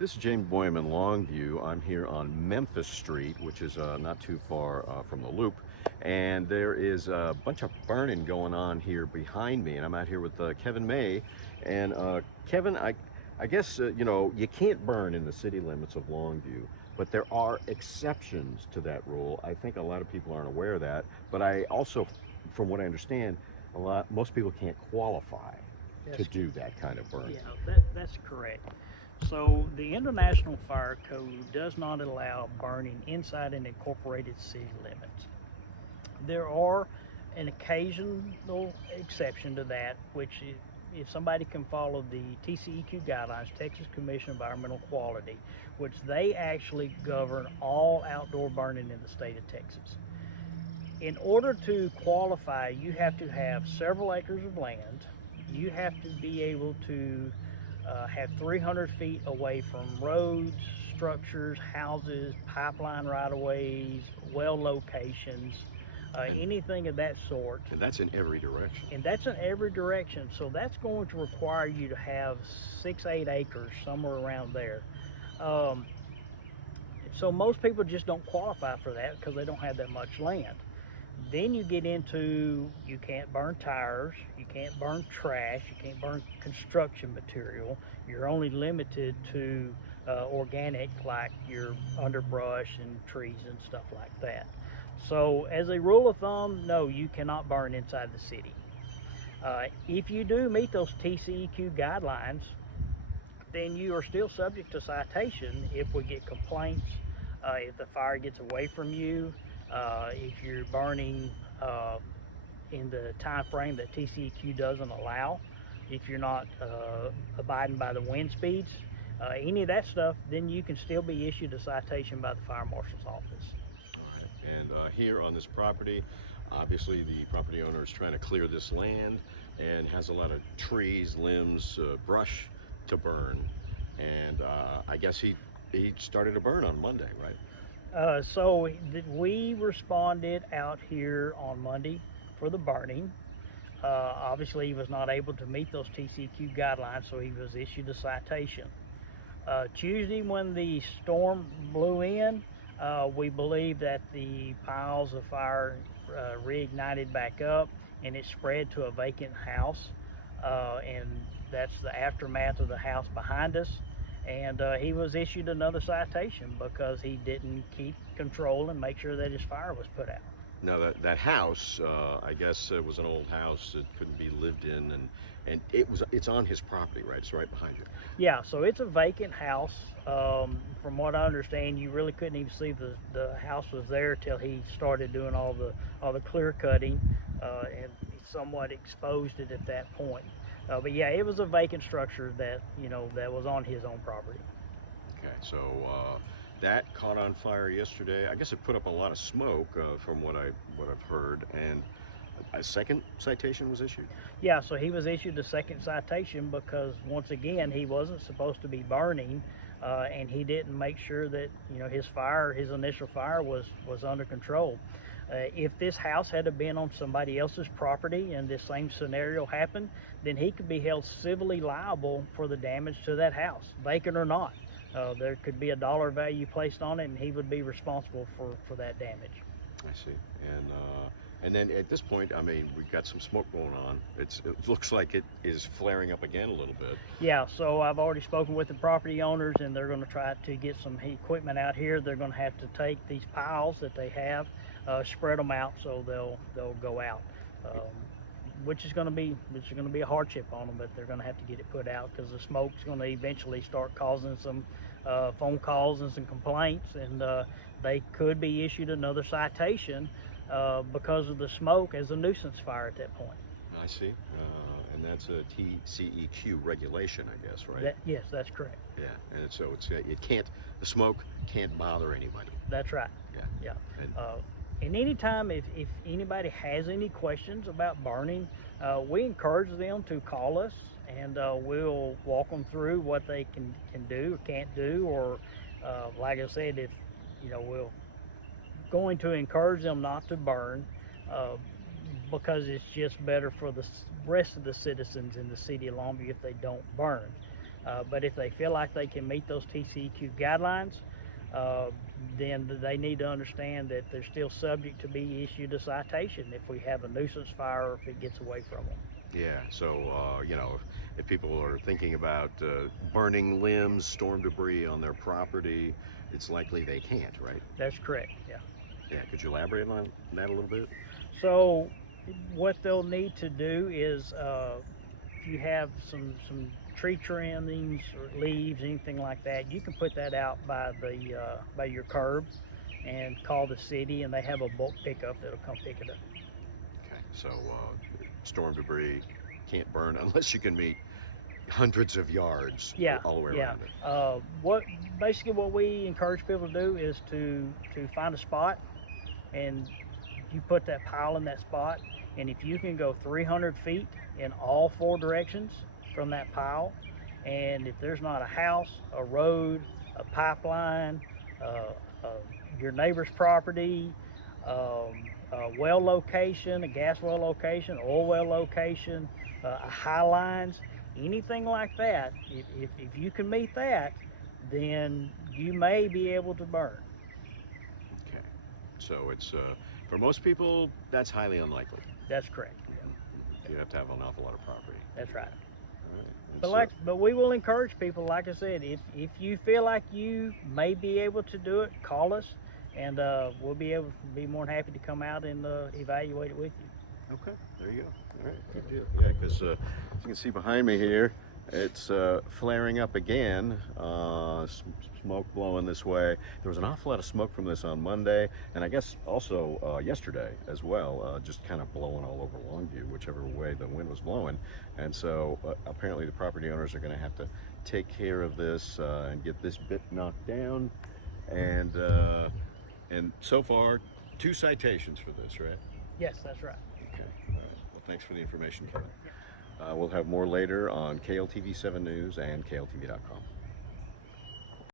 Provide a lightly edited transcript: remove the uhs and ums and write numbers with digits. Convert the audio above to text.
This is James Boyum in Longview. I'm here on Memphis Street, which is not too far from the Loop. And there is a bunch of burning going on here behind me. And I'm out here with Kevin May. And Kevin, I guess, you know, you can't burn in the city limits of Longview, but there are exceptions to that rule. I think a lot of people aren't aware of that. But I also, from what I understand, most people can't qualify to do that kind of burning. Yeah, that's correct. So the International Fire Code does not allow burning inside an incorporated city limits. There are an occasional exception to that, which is if somebody can follow the TCEQ guidelines, Texas Commission on Environmental Quality, which they actually govern all outdoor burning in the state of Texas. In order to qualify, you have to have several acres of land. You have to be able to have 300 feet away from roads, structures, houses, pipeline right-of-ways, well locations, anything of that sort. And that's in every direction. And that's in every direction. So that's going to require you to have 6-8 acres, somewhere around there. So most people just don't qualify for that because they don't have that much land. Then you get into, you can't burn tires, you can't burn trash, you can't burn construction material. You're only limited to organic, like your underbrush and trees and stuff like that. So as a rule of thumb, no, you cannot burn inside the city. If you do meet those TCEQ guidelines, then you are still subject to citation if we get complaints, if the fire gets away from you, if you're burning in the time frame that TCEQ doesn't allow, if you're not abiding by the wind speeds, any of that stuff, then you can still be issued a citation by the fire marshal's office. All right. And here on this property, obviously the property owner is trying to clear this land and has a lot of trees, limbs, brush to burn. And I guess he started a burn on Monday, right? So we responded out here on Monday for the burning. Obviously he was not able to meet those TCEQ guidelines, so he was issued a citation. Tuesday, when the storm blew in, we believe that the piles of fire reignited back up and it spread to a vacant house, and that's the aftermath of the house behind us. And he was issued another citation because he didn't keep control and make sure that his fire was put out. Now that house, I guess it was an old house that couldn't be lived in, and it's on his property, right? It's right behind you. Yeah, so it's a vacant house. From what I understand, you really couldn't even see the house was there till he started doing all the clear cutting, and somewhat exposed it at that point. But yeah, it was a vacant structure that, you know, that was on his own property. Okay, so that caught on fire yesterday. I guess it put up a lot of smoke from what I've heard, and a second citation was issued. Yeah, so he was issued a second citation because once again he wasn't supposed to be burning, and he didn't make sure that, you know, his initial fire was under control. If this house had been on somebody else's property and this same scenario happened, then he could be held civilly liable for the damage to that house, vacant or not. There could be a dollar value placed on it, and he would be responsible for that damage. I see. And then at this point, I mean, we've got some smoke going on. It looks like it is flaring up again a little bit. Yeah, so I've already spoken with the property owners, and they're going to try to get some equipment out here. They're going to have to take these piles that they have, spread them out so they'll go out, which is going to be a hardship on them, but they're going to have to get it put out because the smoke's going to eventually start causing some phone calls and some complaints, and they could be issued another citation because of the smoke as a nuisance fire at that point. I see. And that's a TCEQ regulation, I guess, right? Yes, that's correct. Yeah, and so the smoke can't bother anybody. That's right. Yeah. And anytime if anybody has any questions about burning, we encourage them to call us, and we'll walk them through what they can do or can't do, or like I said, if, you know, we're going to encourage them not to burn because it's just better for the rest of the citizens in the city of Longview if they don't burn. But if they feel like they can meet those TCEQ guidelines, then they need to understand that they're still subject to be issued a citation if we have a nuisance fire or if it gets away from them. Yeah, so, you know, if people are thinking about burning limbs, storm debris on their property, it's likely they can't, right? That's correct, yeah. Yeah, could you elaborate on that a little bit? So what they'll need to do is if you have some tree trimmings or leaves, anything like that, you can put that out by your curb and call the city, and they have a bulk pickup that'll come pick it up. Okay, so storm debris can't burn unless you can meet hundreds of yards all the way around it. What we encourage people to do is to find a spot, and you put that pile in that spot, and if you can go 300 feet in all 4 directions from that pile, and if there's not a house, a road, a pipeline, your neighbor's property, a well location, a gas well location, oil well location, high lines, anything like that, if you can meet that, then you may be able to burn. Okay, so it's for most people that's highly unlikely. That's correct. You have to have an awful lot of property. That's right. All right. But we will encourage people, like I said, if you feel like you may be able to do it, call us, and we'll be more than happy to come out and evaluate it with you. Okay, there you go. All right, good deal. Yeah, because as you can see behind me here, it's flaring up again. Smoke blowing this way. There was an awful lot of smoke from this on Monday, and I guess also yesterday as well, just kind of blowing all over Longview, whichever way the wind was blowing. And so apparently the property owners are going to have to take care of this and get this bit knocked down. And so far, 2 citations for this, right? Yes, that's right. Okay. All right. Well, thanks for the information, Kevin. We'll have more later on KLTV 7 News and KLTV.com.